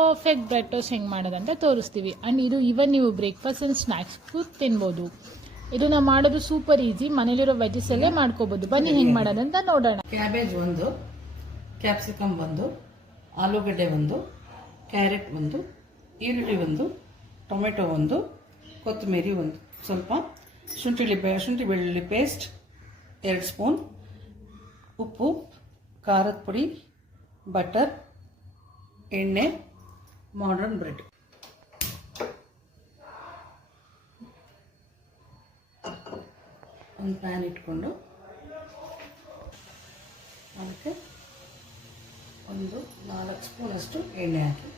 Perfect bread toast ಹೆಂಗೆ ಮಾಡೋದಂತ ತೋರಿಸ್ತೀವಿ. ಆ್ಯಂಡ್ ಇದು ಇವನ್ ನೀವು ಬ್ರೇಕ್ಫಾಸ್ಟ್ ಆ್ಯಂಡ್ ಸ್ನ್ಯಾಕ್ಸ್ಗೂ ತಿನ್ಬೋದು. ಇದು ನಾವು ಮಾಡೋದು ಸೂಪರ್ ಈಸಿ, ಮನೇಲಿರೋ ವೆಜಸ್ ಅಲ್ಲೇ ಮಾಡ್ಕೋಬೋದು. ಬನ್ನಿ ಹೆಂಗೆ ಮಾಡೋದಂತ ನೋಡೋಣ. ಕ್ಯಾಬೇಜ್ ಒಂದು, ಕ್ಯಾಪ್ಸಿಕಮ್ ಒಂದು, ಆಲೂಗಡ್ಡೆ ಒಂದು, ಕ್ಯಾರೆಟ್ ಒಂದು, ಈರುಳ್ಳಿ ಒಂದು, ಟೊಮೆಟೊ ಒಂದು, ಕೊತ್ತಂಬರಿ ಒಂದು, ಸ್ವಲ್ಪ ಶುಂಠಿ ಬೆಳ್ಳುಳ್ಳಿ ಪೇಸ್ಟ್ 2 ಸ್ಪೂನ್, ಉಪ್ಪು, ಖಾರದ ಪುಡಿ, ಬಟರ್, ಎಣ್ಣೆ, ಮಾಡರ್ನ್ ಬ್ರೆಡ್. ಒಂದು ಪ್ಯಾನ್ ಇಟ್ಕೊಂಡು ಅದಕ್ಕೆ ಒಂದು 4 ಸ್ಪೂನಷ್ಟು ಎಣ್ಣೆ ಹಾಕಿ,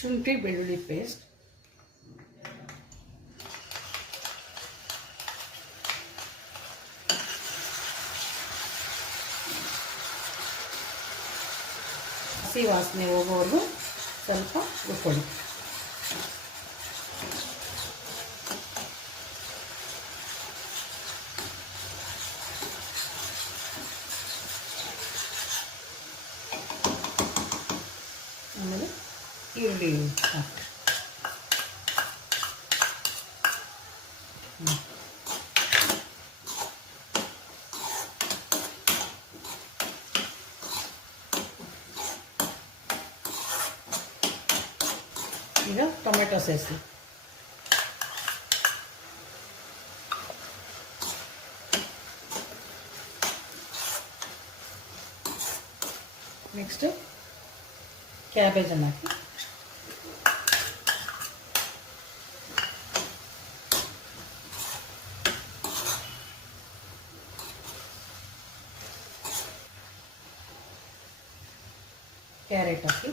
ಶುಂಠಿ ಬೆಳ್ಳುಳ್ಳಿ ಪೇಸ್ಟ್, ಹಸಿ ವಾಸನೆ ಹೋಗೋವರೆಗೂ ಸ್ವಲ್ಪ ರುಬ್ಕೊಳ್ಳಿ. ಆಮೇಲೆ ಈರುಳ್ಳಿ ಹಾಕಿ, ಈಗ ಟೊಮೆಟೊ ಸೇರಿಸಿ, ನೆಕ್ಸ್ಟ್ ಕ್ಯಾಬೇಜನ್ನು ಹಾಕಿ, ಕ್ಯಾರೆಟ್ ಹಾಕಿ,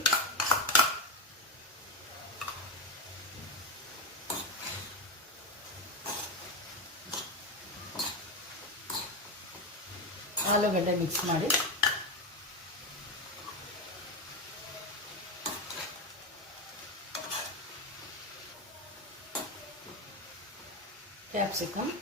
ಆಲೂಗಡ್ಡೆ ಮಿಕ್ಸ್ ಮಾಡಿ, ಕ್ಯಾಪ್ಸಿಕಮ್,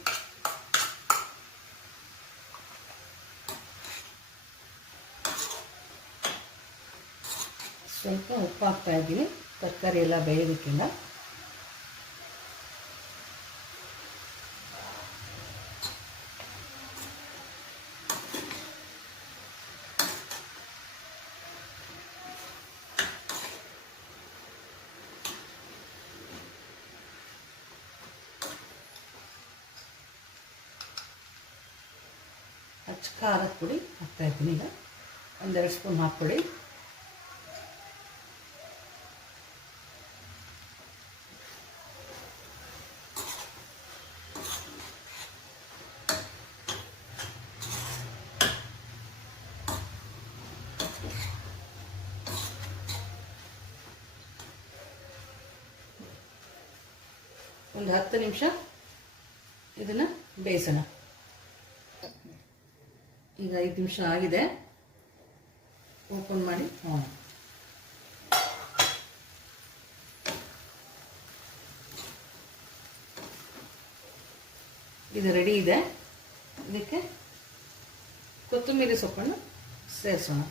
ಸ್ವಲ್ಪ ಉಪ್ಪು ಹಾಕ್ತಾ ಇದ್ದೀನಿ ತರಕಾರಿ ಎಲ್ಲ ಬೇಯೋದಕ್ಕಿಂತ. ಖಾರದ ಪುಡಿ ಹಾಕ್ತಾ ಇದ್ದೀನಿ. ಈಗ 1-2 ಸ್ಪೂನ್ ಹಾಕ್ಕೊಳ್ಳಿ. ಒಂದು 10 ನಿಮಿಷ ಇದನ್ನು ಬೇಯಿಸೋಣ. ಈಗ 5 ನಿಮಿಷ ಆಗಿದೆ, ಓಪನ್ ಮಾಡಿ ನೋಡೋಣ. ಇದು ರೆಡಿ ಇದೆ. ಇದಕ್ಕೆ ಕೊತ್ತಂಬರಿ ಸೊಪ್ಪನ್ನು ಸೇರಿಸೋಣ.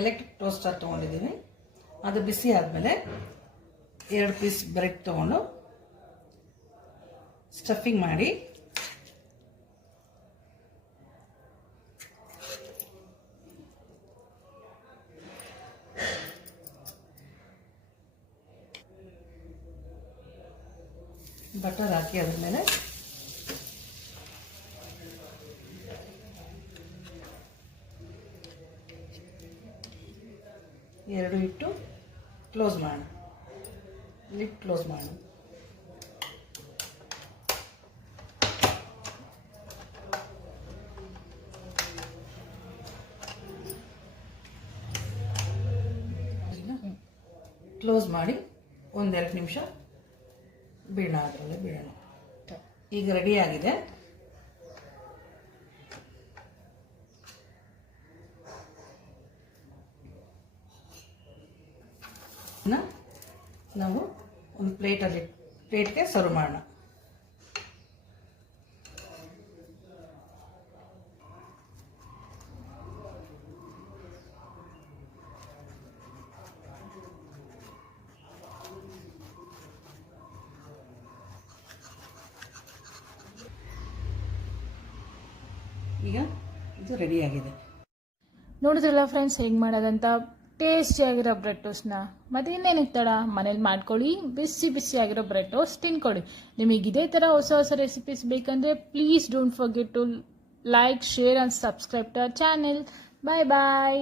ಎಲೆಕ್ಟ್ರಿಕ್ ಟೋಸ್ಟರ್ ತೊಗೊಂಡಿದ್ದೀನಿ. ಅದು ಬಿಸಿ ಆದಮೇಲೆ 2 ಪೀಸ್ ಬ್ರೆಡ್ ತೊಗೊಂಡು ಸ್ಟಫಿಂಗ್ ಮಾಡಿ ಬಟರ್ ಹಾಕಿ ಅದ್ರ ಮೇಲೆ ಎರಡು ಇಟ್ಟು ಕ್ಲೋಸ್ ಮಾಡೋಣ, ಲಿಡ್ ಕ್ಲೋಸ್ ಮಾಡೋಣ. ಕ್ಲೋಸ್ ಮಾಡಿ 1-2 ನಿಮಿಷ ಬಿಡೋಣ, ಅದರಲ್ಲೇ ಬಿಡೋಣ. ಈಗ ರೆಡಿ ಆಗಿದೆ. ನಾವು ಒಂದು ಪ್ಲೇಟ್ಗೆ ಸರ್ವ್ ಮಾಡೋಣ. ಈಗ ಇದು ರೆಡಿಯಾಗಿದೆ. ನೋಡಿದ್ರಲ್ಲ ಫ್ರೆಂಡ್ಸ್ ಹೇಗೆ ಮಾಡೋದಂತ, ಟೇಸ್ಟಿಯಾಗಿರೋ ಬ್ರೆಡ್ ಟೋಸ್ಟ್ನ. ಮತ್ತು ಇನ್ನೇನಕ್ಕೆ ತಡ, ಮನೇಲಿ ಮಾಡ್ಕೊಳ್ಳಿ, ಬಿಸಿ ಬಿಸಿಯಾಗಿರೋ ಬ್ರೆಡ್ ಟೋಸ್ಟ್ ತಿನ್ಕೊಳ್ಳಿ. ನಿಮಗೆ ಇದೇ ಥರ ಹೊಸ ಹೊಸ ರೆಸಿಪೀಸ್ ಬೇಕಂದರೆ please don't forget to like, share and subscribe to our channel. Bye bye.